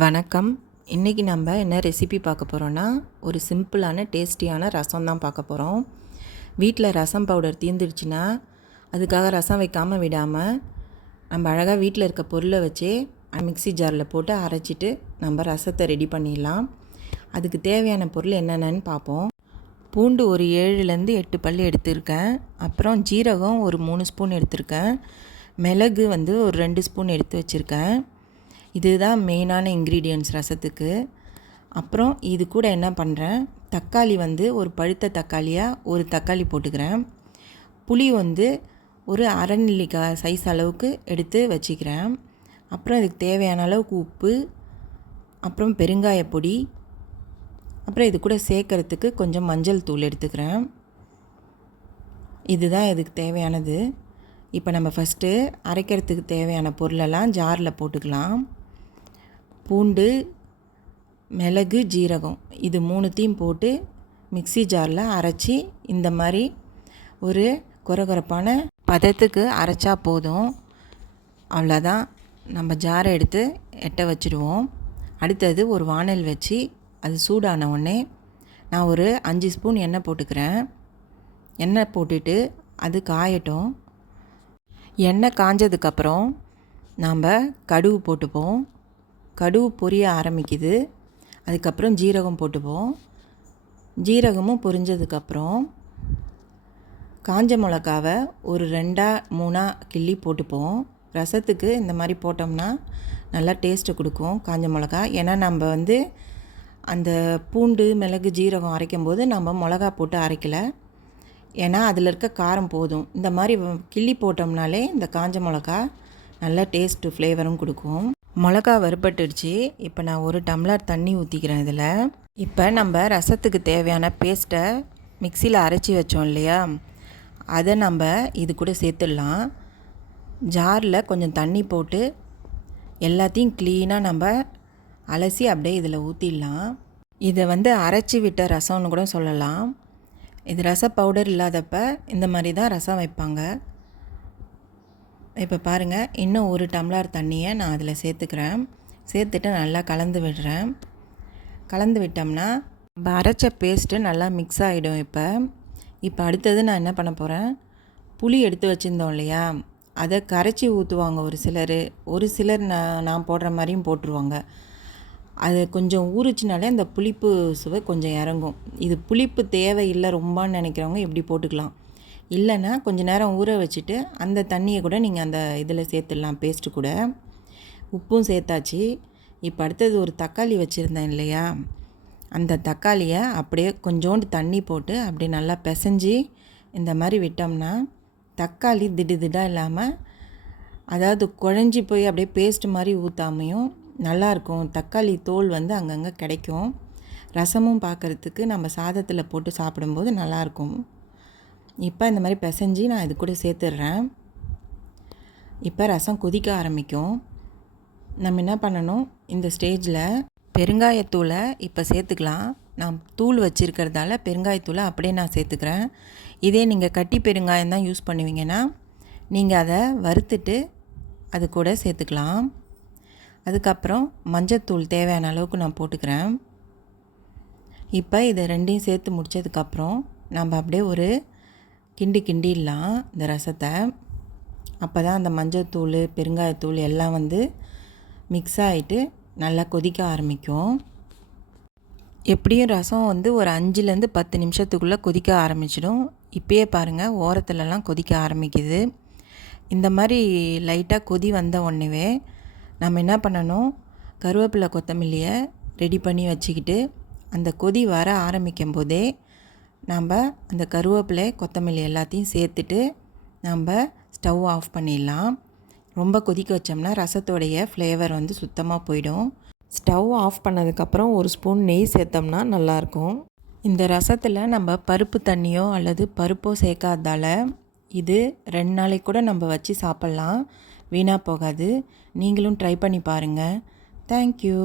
வணக்கம். இன்றைக்கி நம்ம என்ன ரெசிபி பார்க்க போகிறோன்னா, ஒரு சிம்பிளான டேஸ்டியான ரசம் தான் பார்க்க போகிறோம். வீட்டில் ரசம் பவுடர் தீர்ந்துடுச்சுன்னா அதுக்காக ரசம் வைக்காமல் விடாமல் நம்ம அழகாக வீட்டில் இருக்க பொருளை வச்சு மிக்ஸி ஜாரில் போட்டு அரைச்சிட்டு நம்ம ரசத்தை ரெடி பண்ணிடலாம். அதுக்கு தேவையான பொருள் என்னென்னு பார்ப்போம். பூண்டு ஒரு 7லேருந்து 8 பல் எடுத்திருக்கேன். அப்புறம் ஜீரகம் ஒரு 3 ஸ்பூன் எடுத்திருக்கேன். மிளகு ஒரு 2 ஸ்பூன் எடுத்து வச்சுருக்கேன். இதுதான் மெயினான இன்க்ரீடியன்ட்ஸ் ரசத்துக்கு. அப்புறம் இது கூட என்ன பண்ணுறேன், தக்காளி ஒரு பழுத்த தக்காளியாக ஒரு தக்காளி போட்டுக்கிறேன். புளி ஒரு அரை நெல்லிக்காய் சைஸ் அளவுக்கு எடுத்து வச்சுக்கிறேன். அப்புறம் இதுக்கு தேவையான அளவுக்கு உப்பு, அப்புறம் பெருங்காய பொடி, அப்புறம் இது கூட சேர்க்கறதுக்கு கொஞ்சம் மஞ்சள் தூள் எடுத்துக்கிறேன். இதுதான் இதுக்கு தேவையானது. இப்போ நம்ம ஃபஸ்ட்டு அரைக்கிறதுக்கு தேவையான பொருளெல்லாம் ஜாரில் போட்டுக்கலாம். பூண்டு, மிளகு, ஜீரகம் இது 3த்தையும் போட்டு மிக்ஸி ஜாரில் அரைச்சி இந்த மாதிரி ஒரு கொரகொரப்பான பதத்துக்கு அரைச்சா போதும். அவ்வளோதான். நம்ம ஜாரை எடுத்து எட்ட வச்சுடுவோம். அடுத்தது ஒரு வானல் வச்சு அது சூடான உடனே நான் ஒரு 5 ஸ்பூன் எண்ணெய் போட்டுக்கிறேன். எண்ணெய் போட்டுட்டு அது காயட்டும். எண்ணெய் காஞ்சதுக்கப்புறம் நாம் கடுகு போட்டுப்போம். கடுகு பொரிய ஆரம்பிக்குது. அதுக்கப்புறம் ஜீரகம் போட்டுப்போம். ஜீரகமும் பொரிஞ்சதுக்கப்புறம் காஞ்ச மிளகாவை ஒரு 2-3 கிள்ளி போட்டுப்போம். ரசத்துக்கு இந்த மாதிரி போட்டோம்னா நல்லா டேஸ்ட்டு கொடுக்கும் காஞ்ச மிளகா. ஏன்னா நம்ம அந்த பூண்டு, மிளகு, ஜீரகம் அரைக்கும்போது நம்ம மிளகா போட்டு அரைக்கலை. ஏன்னா அதில் இருக்க காரம் போதும். இந்த மாதிரி கிள்ளி போட்டோம்னாலே இந்த காஞ்ச மிளகா நல்லா டேஸ்ட்டு ஃப்ளேவரும் கொடுக்கும். மிளகா வறுபட்டுடுச்சு. இப்போ நான் 1 டம்ளர் தண்ணி ஊற்றிக்கிறேன். இதில் இப்போ நம்ம ரசத்துக்கு தேவையான பேஸ்ட்டை மிக்சியில் அரைச்சி வச்சோம் இல்லையா, அதை நம்ம இது கூட சேர்த்துடலாம். ஜாரில் கொஞ்சம் தண்ணி போட்டு எல்லாத்தையும் க்ளீனாக நம்ம அலசி அப்படியே இதில் ஊற்றிடலாம். இதை அரைச்சி விட்ட ரசம்னு கூட சொல்லலாம். இது ரச பவுடர் இல்லாதப்ப இந்த மாதிரி தான் ரசம் வைப்பாங்க. இப்போ பாருங்கள், இன்னும் 1 டம்ளர் தண்ணியை நான் அதில் சேர்த்துக்கிறேன். சேர்த்துட்டு நல்லா கலந்து விடுறேன். கலந்து விட்டோம்னா நம்ம அரைச்ச பேஸ்ட்டு நல்லா மிக்ஸ் ஆகிடும். இப்போ அடுத்தது நான் என்ன பண்ண போகிறேன், புளி எடுத்து வச்சுருந்தோம் இல்லையா, அதை கரைச்சி ஊற்றுவாங்க ஒரு சிலர் நான் போடுற மாதிரியும் போட்டுருவாங்க. அது கொஞ்சம் ஊறுச்சினாலே அந்த புளிப்பு சுவை கொஞ்சம் இறங்கும். இது புளிப்பு தேவையில்லை ரொம்பன்னு நினைக்கிறவங்க இப்படி போட்டுக்கலாம். இல்லைன்னா கொஞ்சம் நேரம் ஊற வச்சுட்டு அந்த தண்ணியை கூட நீங்கள் அந்த இதில் சேர்த்துடலாம், பேஸ்ட்டு கூட. உப்பும் சேர்த்தாச்சு. இப்போ அடுத்தது ஒரு தக்காளி வச்சுருந்தேன் இல்லையா, அந்த தக்காளியை அப்படியே கொஞ்சோண்டு தண்ணி போட்டு அப்படியே நல்லா பிசைஞ்சி இந்த மாதிரி விட்டோம்னா தக்காளி திடாக இல்லாமல், அதாவது குழஞ்சி போய் அப்படியே பேஸ்ட் மாதிரி ஊற்றாமையும் நல்லாயிருக்கும். தக்காளி தோல் அங்கங்கே கிடைக்கும். ரசமும் பார்க்குறதுக்கு நம்ம சாதத்தில் போட்டு சாப்பிடும்போது நல்லாயிருக்கும். இப்போ இந்த மாதிரி பிசைஞ்சி நான் இது கூட சேர்த்துடுறேன். இப்போ ரசம் கொதிக்க ஆரம்பிக்கும். நம்ம என்ன பண்ணணும், இந்த ஸ்டேஜில் பெருங்காயத்தூளை இப்போ சேர்த்துக்கலாம். நான் தூள் வச்சுருக்கிறதால பெருங்காயத்தூளை அப்படியே நான் சேர்த்துக்கிறேன். இதே நீங்கள் கட்டி பெருங்காயம் தான் யூஸ் பண்ணுவீங்கன்னா நீங்கள் அதை வறுத்துட்டு அது கூட சேர்த்துக்கலாம். அதுக்கப்புறம் மஞ்சத்தூள் தேவையான அளவுக்கு நான் போட்டுக்கிறேன். இப்போ இதை ரெண்டையும் சேர்த்து முடித்ததுக்கப்புறம் நம்ம அப்படியே ஒரு கிண்டிடலாம் இந்த ரசத்தை. அப்போ தான் அந்த மஞ்சத்தூள், பெருங்காயத்தூள் எல்லாம் மிக்ஸ் ஆகிட்டு நல்லா கொதிக்க ஆரம்பிக்கும். எப்படியும் ரசம் ஒரு 5லேருந்து 10 நிமிஷத்துக்குள்ளே கொதிக்க ஆரம்பிச்சிடும். இப்போயே பாருங்கள், ஓரத்துலலாம் கொதிக்க ஆரம்பிக்குது. இந்த மாதிரி லைட்டாக கொதி வந்த உடனே நம்ம என்ன பண்ணணும், கருவேப்பிலை, கொத்தமல்லியை ரெடி பண்ணி வச்சுக்கிட்டு அந்த கொதி வர ஆரம்பிக்கும் போதே நம்ம அந்த கருவேப்பிலை, கொத்தமல்லி எல்லாத்தையும் சேர்த்துட்டு நம்ம ஸ்டவ் ஆஃப் பண்ணிடலாம். ரொம்ப கொதிக்க வச்சோம்னா ரசத்தோடைய ஃப்ளேவர் சுத்தமாக போயிடும். ஸ்டவ் ஆஃப் பண்ணதுக்கப்புறம் 1 ஸ்பூன் நெய் சேர்த்தோம்னா நல்லாயிருக்கும். இந்த ரசத்தில் நம்ம பருப்பு தண்ணியோ அல்லது பருப்போ சேர்க்காததால் இது 2 நாளைக்கு கூட நம்ம வச்சு சாப்பிட்லாம், வீணாக போகாது. நீங்களும் ட்ரை பண்ணி பாருங்கள். தேங்க்யூ.